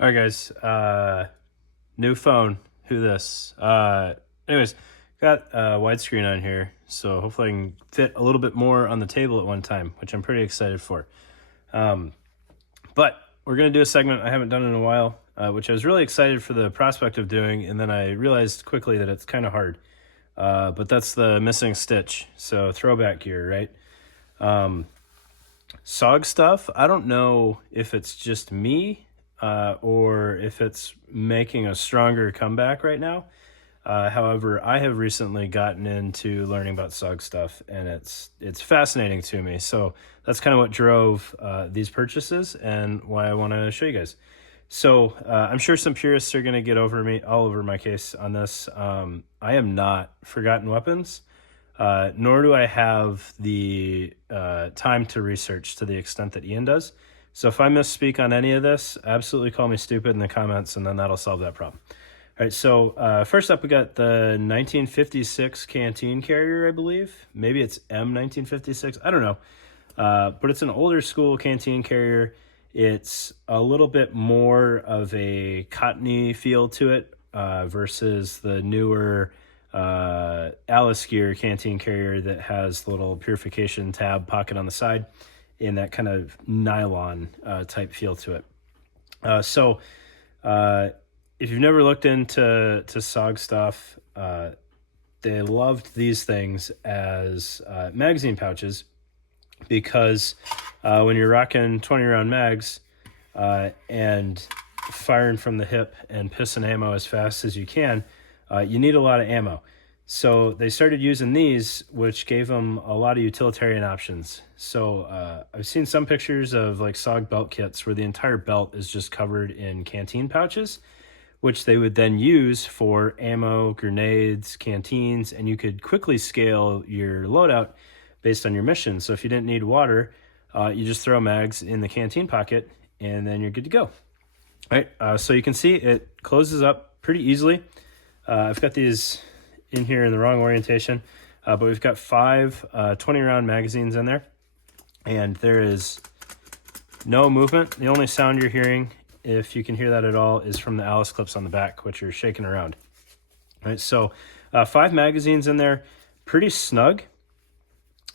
All right, guys. New phone. Who this? Anyways, got widescreen on here, so hopefully I can fit a little bit more on the table at one time, which I'm pretty excited for. But we're gonna do a segment I haven't done in a while, which I was really excited for the prospect of doing, and then I realized quickly that it's kind of hard. But that's the missing stitch. So throwback gear, right? SOG stuff. I don't know if it's just me or if it's making a stronger comeback right now. However, I have recently gotten into learning about SOG stuff, and it's fascinating to me. So that's kind of what drove these purchases and why I want to show you guys. So I'm sure some purists are going to get all over my case on this. I am not Forgotten Weapons, nor do I have the time to research to the extent that Ian does. So if I misspeak on any of this, absolutely call me stupid in the comments, and then that'll solve that problem. All right, so first up, we got the 1956 Canteen carrier, I believe. Maybe it's M1956. I don't know. But it's an older school Canteen carrier. It's a little bit more of a cottony feel to it versus the newer Alice Gear Canteen carrier that has the little purification tab pocket on the side in that kind of nylon type feel to it. So if you've never looked into SOG stuff, they loved these things as magazine pouches because when you're rocking 20 round mags and firing from the hip and pissing ammo as fast as you can, you need a lot of ammo. So they started using these, which gave them a lot of utilitarian options. So I've seen some pictures of like SOG belt kits where the entire belt is just covered in canteen pouches, which they would then use for ammo, grenades, canteens, and you could quickly scale your loadout based on your mission. So if you didn't need water, you just throw mags in the canteen pocket, and then you're good to go. All right, so you can see it closes up pretty easily. I've got these in here in the wrong orientation, but we've got 5 20-round magazines in there, and there is no movement. The only sound you're hearing, if you can hear that at all, is from the Alice clips on the back, which are shaking around. All right, so 5 magazines in there, pretty snug.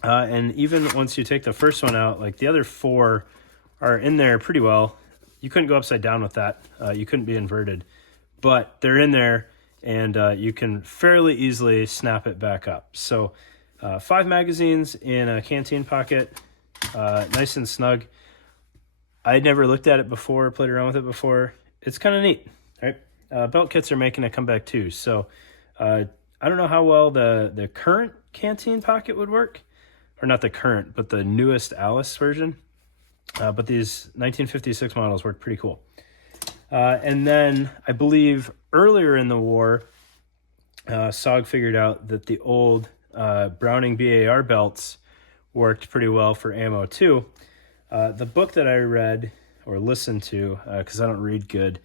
And even once you take the first one out, like the other 4 are in there pretty well. You couldn't go upside down with that. You couldn't be inverted, but they're in there, and you can fairly easily snap it back up. So 5 magazines in a canteen pocket, nice and snug. I'd never looked at it before, played around with it before. It's kind of neat, right? Belt kits are making a comeback too. So I don't know how well the current canteen pocket would work, or not the current, but the newest Alice version. But these 1956 models work pretty cool. And then I believe earlier in the war, SOG figured out that the old Browning BAR belts worked pretty well for ammo too. The book that I read or listened to, because I don't read good,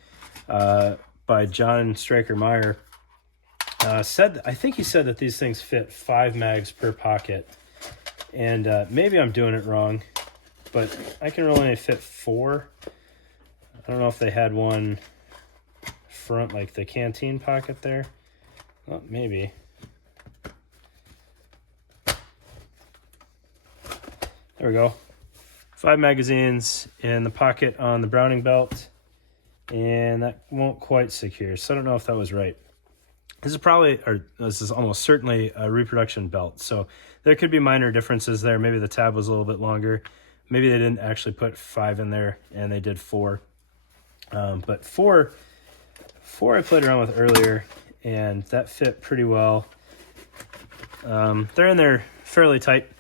by John Straker Meyer, I think he said that these things fit 5 mags per pocket. And maybe I'm doing it wrong, but I can only fit 4. I don't know if they had one front, like the canteen pocket there. Well, maybe. There we go. 5 magazines in the pocket on the Browning belt, and that won't quite secure, so I don't know if that was right. This is almost certainly a reproduction belt, so there could be minor differences there. Maybe the tab was a little bit longer. Maybe they didn't actually put 5 in there, and they did 4. But 4 I played around with earlier, and that fit pretty well. They're in there fairly tight,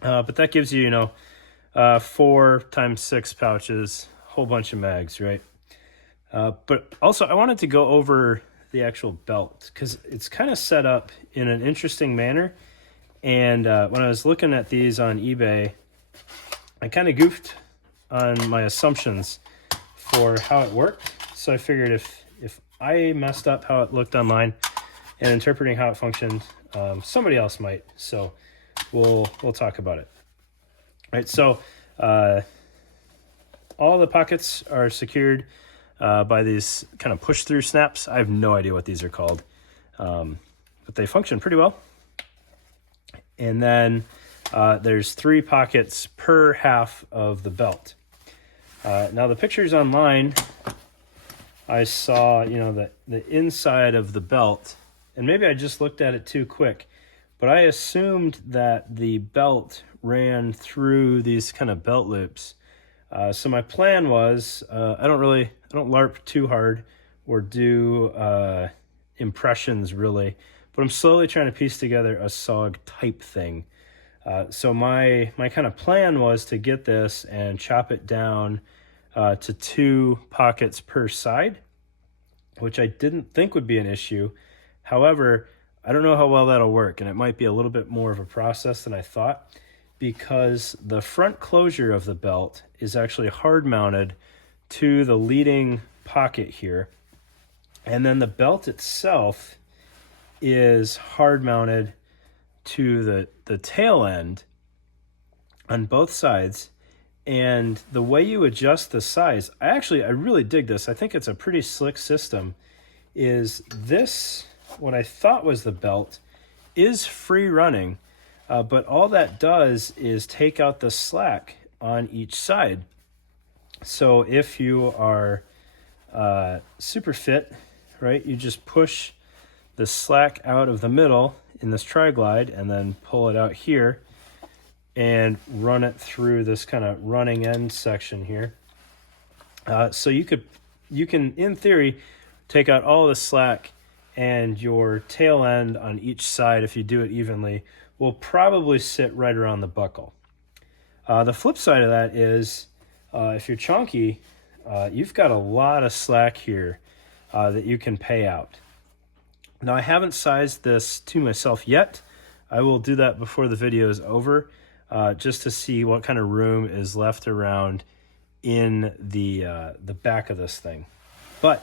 but that gives you, 4 times 6 pouches, a whole bunch of mags, right? But also, I wanted to go over the actual belt because it's kind of set up in an interesting manner. And when I was looking at these on eBay, I kind of goofed on my assumptions for how it worked. So I figured if I messed up how it looked online and interpreting how it functioned, somebody else might. So we'll talk about it. All right, so all the pockets are secured by these kind of push-through snaps. I have no idea what these are called, but they function pretty well. And then there's 3 pockets per half of the belt. Now the pictures online, I saw, the inside of the belt, and maybe I just looked at it too quick, but I assumed that the belt ran through these kind of belt loops. So my plan was, I don't LARP too hard or do impressions really, but I'm slowly trying to piece together a SOG type thing. So my kind of plan was to get this and chop it down to 2 pockets per side, which I didn't think would be an issue. However, I don't know how well that'll work, and it might be a little bit more of a process than I thought, because the front closure of the belt is actually hard mounted to the leading pocket here, and then the belt itself is hard mounted to the tail end on both sides. And the way you adjust the size, I really dig this. I think it's a pretty slick system. Is this, what I thought was the belt, is free running, but all that does is take out the slack on each side. So if you are super fit, right, you just push the slack out of the middle in this tri-glide and then pull it out here and run it through this kind of running end section here. So you can, in theory, take out all the slack, and your tail end on each side, if you do it evenly, will probably sit right around the buckle. The flip side of that is, if you're chunky, you've got a lot of slack here that you can pay out. Now, I haven't sized this to myself yet. I will do that before the video is over, just to see what kind of room is left around in the back of this thing. But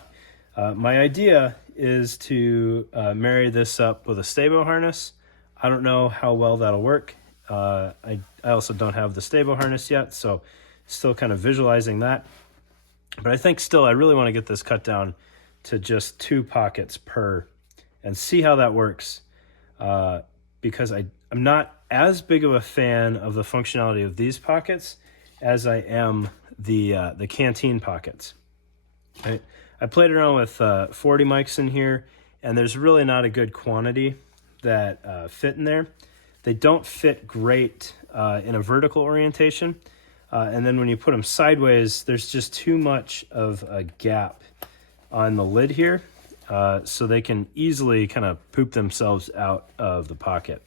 my idea is to marry this up with a stabo harness. I don't know how well that'll work. I also don't have the stabo harness yet, so still kind of visualizing that. But I think still I really want to get this cut down to just 2 pockets per and see how that works, because I'm not as big of a fan of the functionality of these pockets as I am the Canteen pockets. I played around with 40 mics in here, and there's really not a good quantity that fit in there. They don't fit great in a vertical orientation, and then when you put them sideways, there's just too much of a gap on the lid here, so they can easily kind of poop themselves out of the pocket.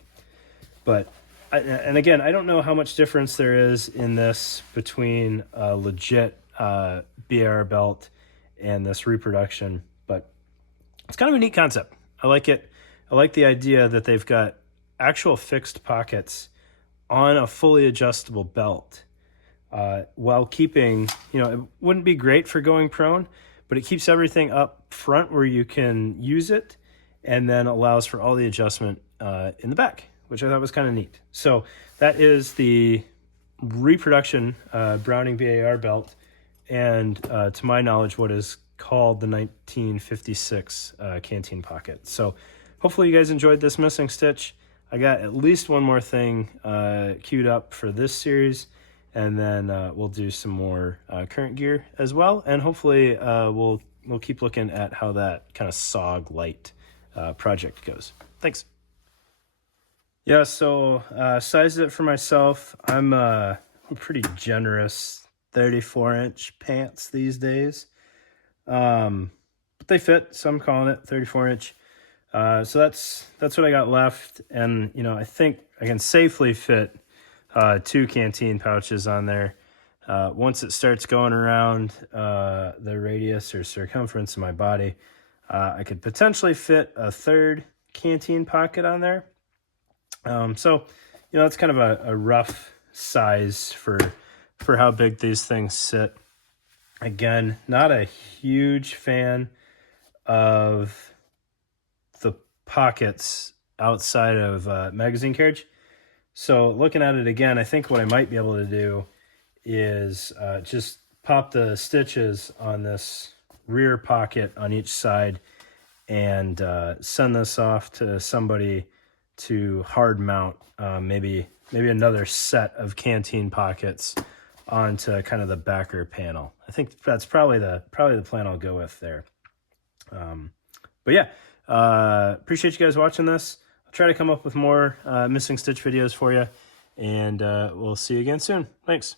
But, and again, I don't know how much difference there is in this between a legit BAR belt and this reproduction, but it's kind of a neat concept. I like it. I like the idea that they've got actual fixed pockets on a fully adjustable belt, while keeping, it wouldn't be great for going prone, but it keeps everything up front where you can use it, and then allows for all the adjustment in the back, which I thought was kind of neat. So that is the reproduction Browning BAR belt, and to my knowledge, what is called the 1956 Canteen pocket. So hopefully you guys enjoyed this missing stitch. I got at least one more thing queued up for this series, and then we'll do some more current gear as well, and hopefully we'll keep looking at how that kind of SOG light project goes. Thanks. Yeah, so sized it for myself. I'm pretty generous 34-inch pants these days, but they fit, so I'm calling it 34-inch. So that's what I got left, and I think I can safely fit 2 Canteen pouches on there. Once it starts going around the radius or circumference of my body, I could potentially fit a 3rd Canteen pocket on there. So that's kind of a rough size for how big these things sit. Again, not a huge fan of the pockets outside of magazine carriage. So looking at it again, I think what I might be able to do is just pop the stitches on this rear pocket on each side and send this off to somebody to hard mount maybe another set of Canteen pockets onto kind of the backer panel. I think that's probably the plan I'll go with there. But yeah, appreciate you guys watching this. I'll try to come up with more missing stitch videos for you, and we'll see you again soon. Thanks.